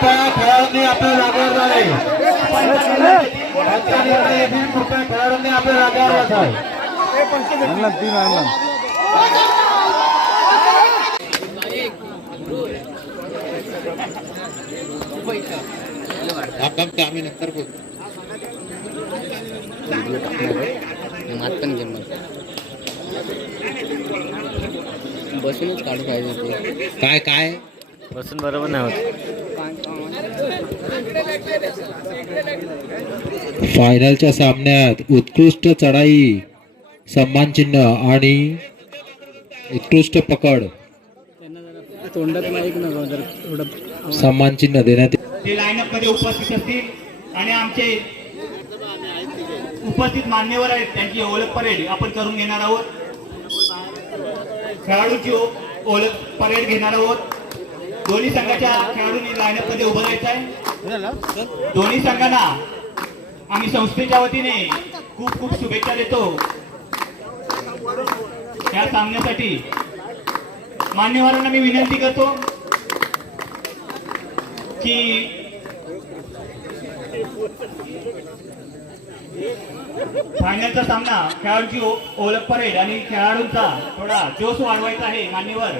कृपया खेळाडूंनी आपल्या जागेवर जावे. 20 कृपया खेळाडूंनी आपल्या जागेवर बसावे. आम्ही नंतर बोलतो. मात पण घे मग बसूनच काढू पाहिजे. काय काय बसून बरोबर नाही होत. फायनलच्या सामन्यात उत्कृष्ट चढाई सन्मान चिन्ह आणि उत्कृष्ट पकड तोंडात माईक नको जर थोडं सन्मान चिन्ह देण्यात ते लाईनअप मध्ये उपस्थित असतील आणि आमचे उपस्थित मान्यवर आहेत त्यांची ओळख परेड आपण करून घेणार आहोत. खेळाडूची ओळख परेड घेणार आहोत. दोन्ही संघाच्या खेळाडूंनी लाईनअप मध्ये उभं राहायचं आहे. दोन्ही संघांना आम्ही संस्थेच्या वतीने खूप खूप शुभेच्छा देतो या सामन्यासाठी. मान्यवरांना मी विनंती करतो की फायनलचा सामना खेळाडूंची ओळख परेड आणि खेळाडूंचा थोडा जोश वाढवायचा आहे. मान्यवर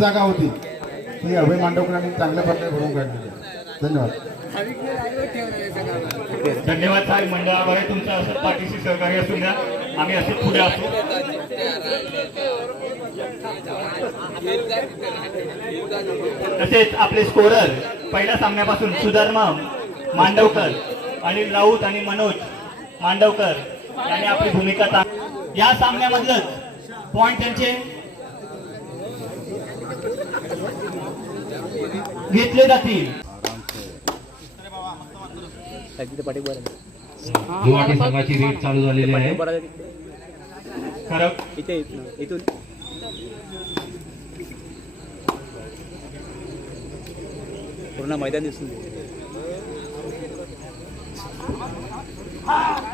जागा होती ती अभय मांडवकरांनी चांगल्या प्रकारे भरून काढली. धन्यवाद. धन्यवाद साहेब. मंडळावर तुमचं असं पाठीशी सहकार्य असून द्या. आम्ही असे पुढे असू. तसेच आपले स्कोरर पहिल्या सामन्यापासून सुधर्मा मांडवकर, अनिल राऊत आणि मनोज मांडवकर यांनी आपली भूमिका या सामन्यामधलंच पॉइंट त्यांचे घेतले जातील. गुवाहाटी संघाची रेट चालू झालेली आहे. खरं इथून पूर्ण मैदान दिसून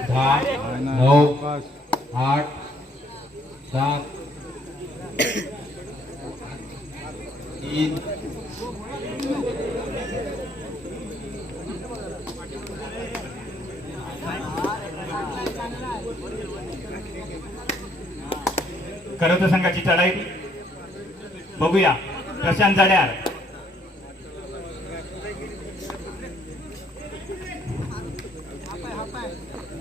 10 9 8 7 3 खरं तर संघाची चढाई बघूया. प्रशांत जाड्यार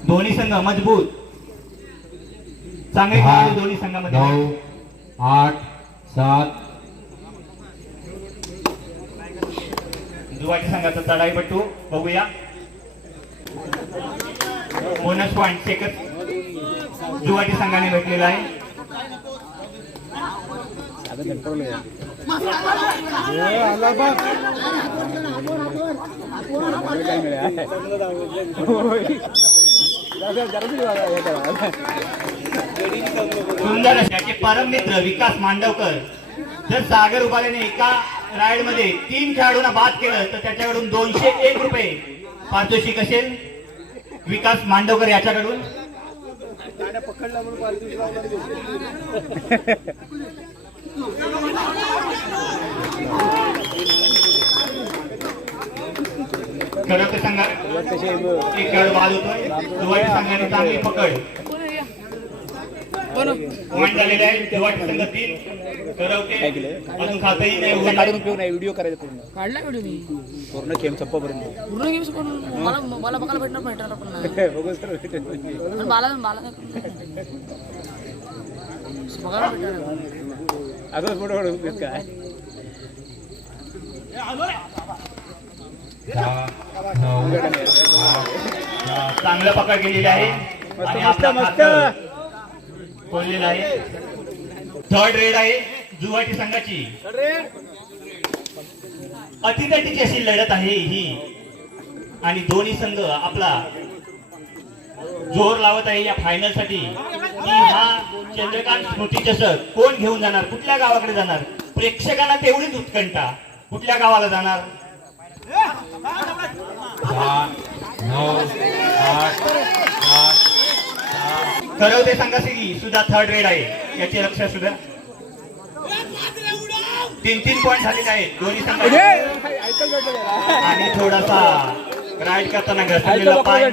दोन्ही संघ मजबूत चांगले खेळाडू दोन्ही संघामध्ये. 9 8 7 जुवाटी संघाचा चढाईपट्टू बघूया. बोनस पॉइंट सेकंद जुवाटी संघाने भेटलेला आहे. सुंदर असे परम मित्र विकास मांडवकर. जर सागर उभाल्याने एका राईड मध्ये 3 खेळाडूंना बाद केलं तर त्याच्याकडून 201 रुपये पारितोषिक असेल. विकास मांडवकर याच्याकडून खरं तर संघ एक खेळाडू बाद होतोय. दुवाटी संघाने चांगली पकड पॉइंट झालेले आहे. दुवाटी संघ 3 ठरवते. अजून खातही नाही. काढून उपयोग नाही. व्हिडिओ करायचा पूर्ण काढला व्हिडिओ मी पूर्ण गेम संपपर्यंत. पूर्ण गेम्स पण मला बघायला भेटणार पण नाही. बघू सर पण बाला बघायला भेटणार असं फोटो काय 9 चांगलं पकड केलेली आहे आणि आपला मस्त खोललेला आहे. थर्ड रेड आहे जुवाटी संघाची. अतितटीची अशी लढत आहे ही आणि दोन्ही संघ आपला जोर लावत आहे या फायनल साठी की हा चंद्रकांत स्मृती चषक कोण घेऊन जाणार, कुठल्या गावाकडे जाणार. प्रेक्षकांना तेवढीच उत्कंठा कुठल्या गावाला जाणार. 9 8 7 8 करवते संघाची सुद्धा थर्ड रेड आहे, याचे लक्ष सुद्धा 3-3 पॉईंट झालेले आहेत दोन्ही संघाचे. आणि थोडासा राईड करताना घसरलेला पाय.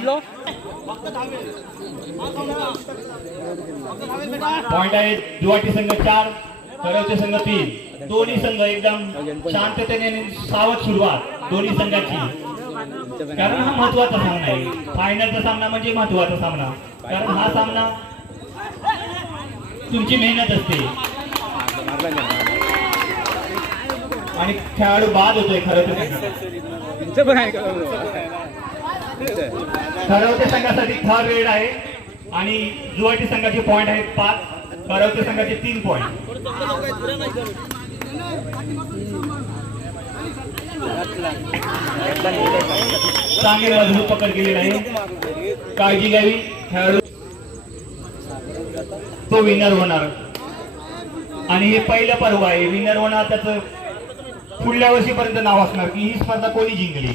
पॉइंट आहे जुवाटी संघ 4, करवते संघ 3. दोन्ही संघ एकदम शांततेने आणि सावध सुरुवात दोन्ही संघाची, कारण हा महत्वाचा सामना आहे. फायनलचा सामना म्हणजे महत्वाचा सामना, कारण हा सामना तुमची मेहनत असते आणि खेळाडू बाद होतोय. करवते संघासाठी थर्ड रेड आहे आणि जुवाटी संघाचे पॉइंट आहेत 5, करवते संघाचे 3 पॉइंट. चांगली मजबूत पकड केलेली आहे, काळजी घ्यावी. खेळाडू तो विनर होणार आणि हे पहिलं पर्व आहे. विनर होणार, त्याचं पुढल्या वर्षीपर्यंत नाव असणार की ही स्पर्धा कोणी जिंकली.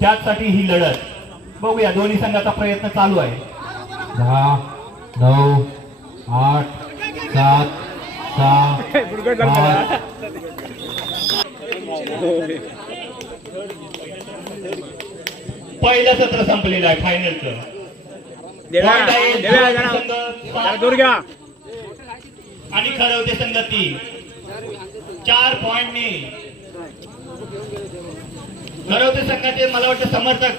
त्यासाठी ही लढत बघूया. दोन्ही संघाचा प्रयत्न चालू आहे. 10, 9, 8, 7, 6, 5. पहिलं सत्र संपलेलं आहे फायनलचं. दूर घ्या. आणि खरवते संघ 3, 4 पॉइंटने. खरवते संघाचे मला वाटतं समर्थक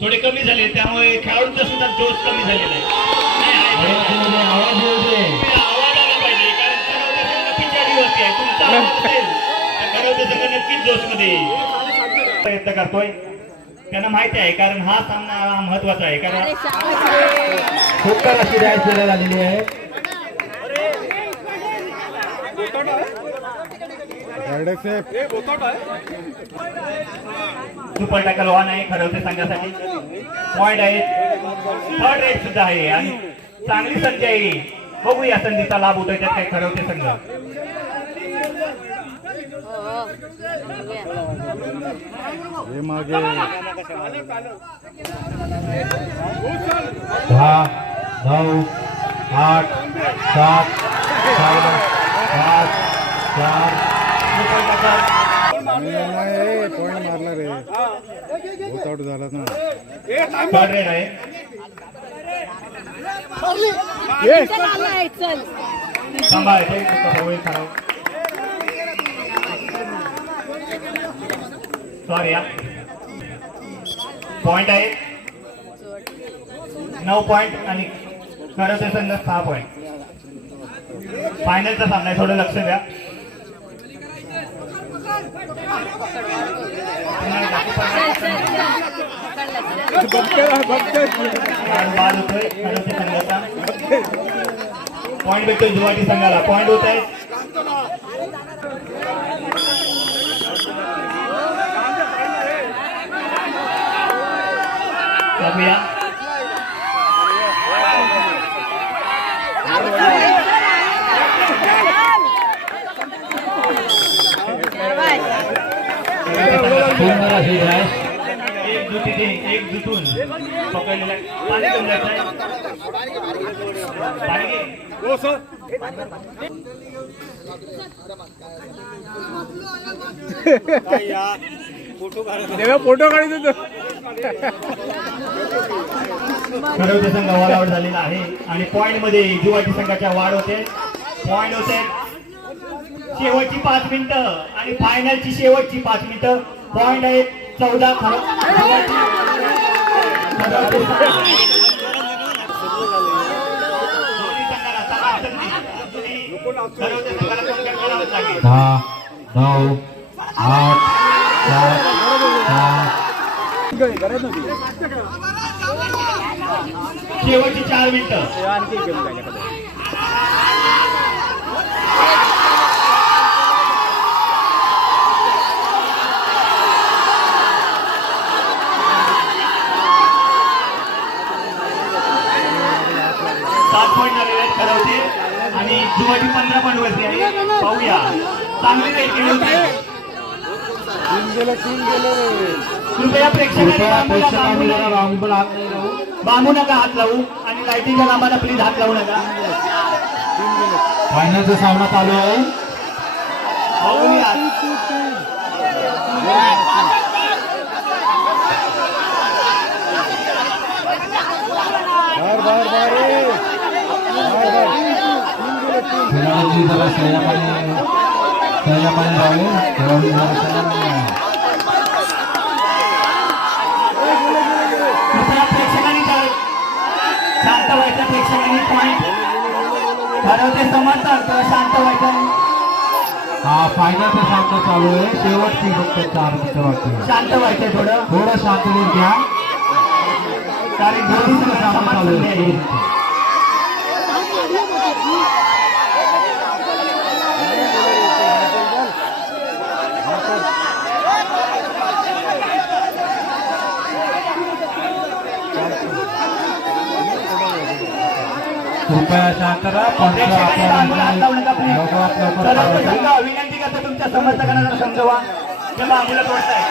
थोडे कमी झाले, त्यामुळे खेळाडूंचा सुद्धा जोश कमी झालेला आहे. आवाज येऊ दे. आवाज आला पाहिजे, कारण खरवते संघ पिछाडीवरती आहे. तुमचा आवाज असेल तर खरवते संघ नक्कीच जोशमध्ये येईल. प्रयत्न करतोय, त्यांना माहिती आहे, कारण हा सामना महत्वाचा आहे. कारण सुपर अशी राईड सुरू झालेली आहे. सुपर टॅकल ऑन आहे खरवते संघासाठी. पॉइंट आहे, थर्ड रेड सुद्धा आहे आणि चांगली संधी आहे. बघूया संधीचा लाभ उठवतात काय खरवते संघ. हे मागे 10, 9, 8, 7, 6, 5, 4. पॉइंट मारला रे, बहुत आउट झाला ना. थर्ड रेड आहे. सांभाळायचे सॉरी या. पॉइंट आहे 9 पॉइंट आणि खरवते संघ 6 पॉइंट. फायनलचा सामना आहे, थोडं लक्ष द्या. बाद होतोय खरवते संघाचा. पॉइंट भेटतोय जुवाटी संघाला. पॉइंट होत आहे. सुंदर अशी राईड. एकजुटून पकडलेला आहे. पाणी घेऊन जायचं आहे. पाणी घे. फोटो काढतो. खरवते संघ ऑल आउट झालेला आहे आणि पॉइंट मध्ये जुवाटी संघाच्या वाढ होते. पॉइंट होते शेवटची 5 मिनिटं आणि फायनलची शेवटची 5 मिनिटं. पॉइंट आहे 14. खरवते संघाला कमबॅक करावंच लागेल. 10, 9, 8, 7, 6. शेवटची 4 मिनिटं. आणखी घेऊन जायचं. पॉइंट झालेले आहेत खरवते आणि जुवाटी 15 पॉइंट वरती आहे. पाहूया, चांगली रेड केली होती. कृपया प्रेक्षकांनी कृपया प्रेक्षकांनी बांबू जरा बांबूला हात नाही लावू. बांबू नका हात लावू आणि लाईटीच्या लांबाला प्लीज हात लावू नका. फायनलचा सामना चालू आहे. बघूया. खेळाडूंनी जरा संयमाने राहावे. खेळाडू जरा संयमाने. कृपया प्रेक्षकांनी शांत व्हायचं. प्रेक्षकांनी पॉईंट ठरवते समर्थक तर शांत व्हायचं. हा फायनलचा सामना चालू आहे. शेवटची फक्त 4 मिनिटं वाटते. शांत व्हायचंय थोडं शांततेत घ्या. कारण शेवटचा सामना चालू आहे. कृपया शांत राहा. पंच आपल्या विनंती करतो तुमच्या समर्थकांना जरा समजवा. ते बांबूला तोडताय.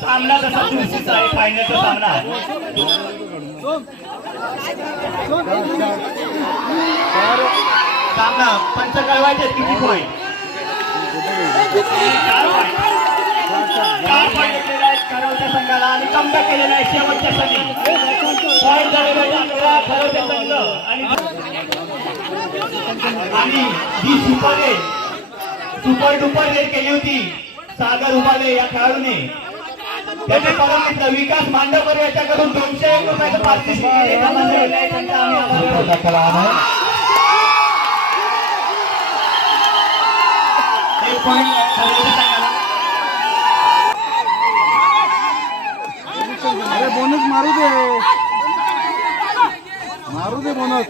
सामना तसा चुरशीचा आहे. फायनलचा सामना सामना पंच कळवायचे किती पॉईंट? 4 पॉईंट घेतलेले आहेत खरवच्या संघाला आणि कमबॅक केलेला आहे शेवटच्या सणी. पॉईंट झालेले आहेत 11 खरवच्या संघ आणि जी सुपर डुपर रेड केली होती सागर उबाले या खेळाडूने त्याचे परममित्र विकास मांडवकर याच्याकडून 201 रुपयाचं पारितोषिक जमा झालेलं आहे. त्यांचा आम्ही आभार मानतो. एक पॉईंट खरवच्या संघाला. अरे बोनस मारू दे बोनस.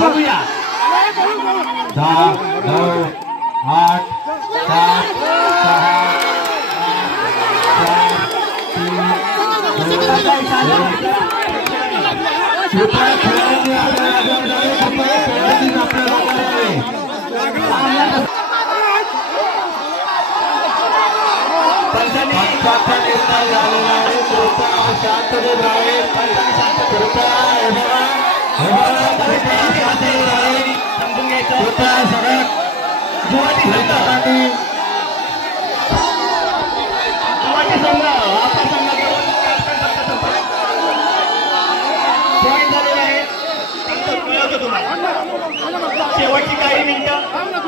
बघूया 10, 9, 8, 7, 6, 5, 4, 3, 2, 1. कृपया खेळाडूंनी आपल्या जागेवर जावे. कृपया खेळाडूंनी आपल्या जागेवर जावे. पंचाचा निर्णय झालेला आहे. कृपया शांततेत राहावे. कृपया समजून घ्यायचं. कृपया सगळ्या जुवाटी संघ आपला संघ पॉईंट झालेला आहे. मिळवतो तुम्हाला शेवटची काही मिनिटं.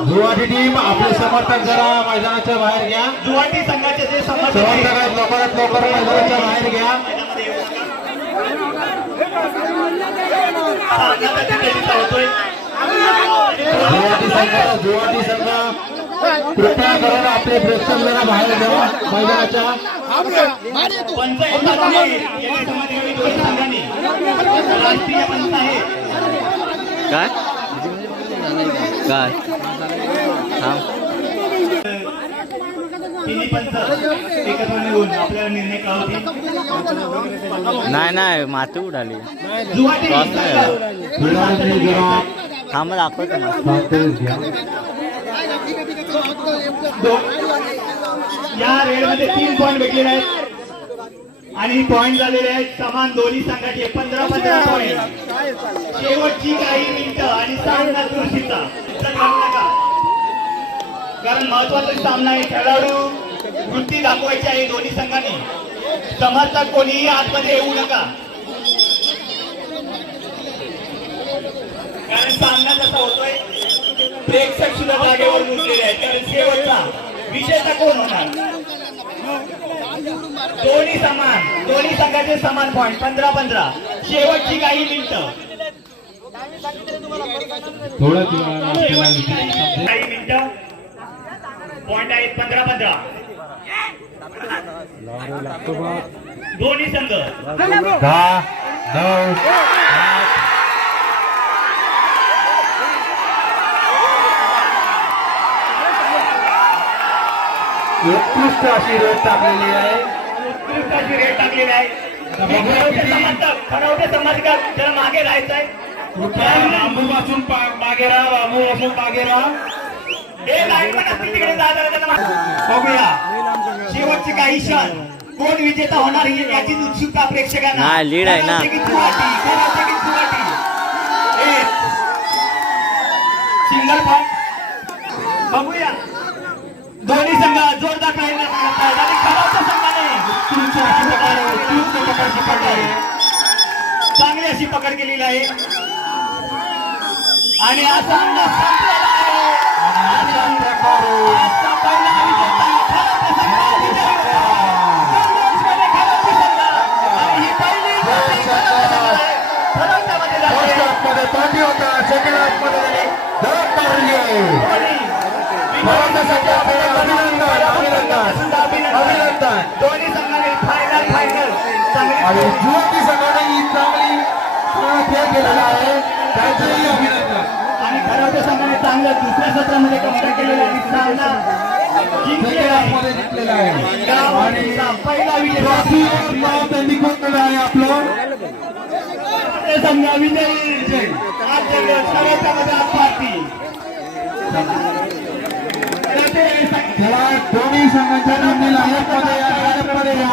जुवाटी टीम आपले समर्थक जरा मैदानाच्या बाहेर घ्या. जुवाटी संघाचे जे समर्थक समर्थक आहेत लवकरात लवकर मैदानाच्या बाहेर घ्या. जुवाटी संघ कृपया करून आपले प्रेक्षक जरा बाहेर घ्या मैदानाच्या. राष्ट्रीय पंच आहे. काय काय तिन्ही पंच एकत्र येऊन आपल्याला निर्णय कळवतील. नाही माती उडाली. जुवाटी खेळाडूंनी जरा थांब दाखवतो मग. शांततेत घ्या. या रेडमध्ये 3 पॉईंट भेटलेले आहेत आणि पॉईंट झालेले आहेत समान दोन्ही संघाचे 15-15 पॉईंट. शेवटची काही मिनिटं आणि सामना चुरशीचा. कारण महत्वाचा सामना आहे. खेळाडू वृत्ती दाखवायची आहे दोन्ही संघांनी. समर्थक कोणीही आतमध्ये येऊ नका कारण सामना कसा होतोय. प्रेक्षक सुद्धा जागेवर उरलेले आहेत कारण शेवटचा विजेता कोण होणार. दोन्ही संघाचे समान पॉईंट 15-15. शेवटची काही मिनिटं. थोड्याच वेळानं आपल्याला काही मिनिटं पॉईंट आहेत 15-15. दोन्ही संघ 10, 9, 8. उत्कृष्ट अशी रेट टाकलेली आहे. उत्कृष्ट अशी रेट टाकलेली आहे. खरवते समर्थक ज्याला मागे राहायचंय बांबू पासून मागे राहा, बांबू पासून मागे राहा. तिकडे बघूया शेवटचे काही क्षण कोण विजेता होणार याची उत्सुकता प्रेक्षकांना. नाही, लीड आहे ना. सिंगल पॉईंट बघूया. दोन्ही संघ जोरदार प्रयत्न करत आहेत आणि खराबच्या संघाने चांगली अशी पकड केलेली आहे आणि हा सामना संपलेला आहे. आजचा पहिला विजेता खराबच्या संघाने विजयी होतो. दोन खराबची संघ आणि ही पहिली जोडी खराबच्या संघाने खराबच्यामध्ये जाते. तोंडी होता सेकंड हाफ मध्ये झाली. अभिनंदन. दोन्ही संघाने फायनल आणि जुवती संघाने ही चांगली खेळ केलेला आहे, त्यांचेही अभिनंदन. आणि खराबच्या संघाने चांगलं दुसऱ्या सत्रामध्ये कमबॅक केलेला आहे. सामना जिंकलेला आहे. मध्ये जिंकलेला आहे गावाचा पहिला विजय ट्रॉफीवर नाव त्यांनी कोणतं आहे आपलं. संघ विजयी. आज शर्यतामध्ये आज पार्टी दोन्ही संघांच्या नोंदणीला एक मध्ये या, एक मध्ये या.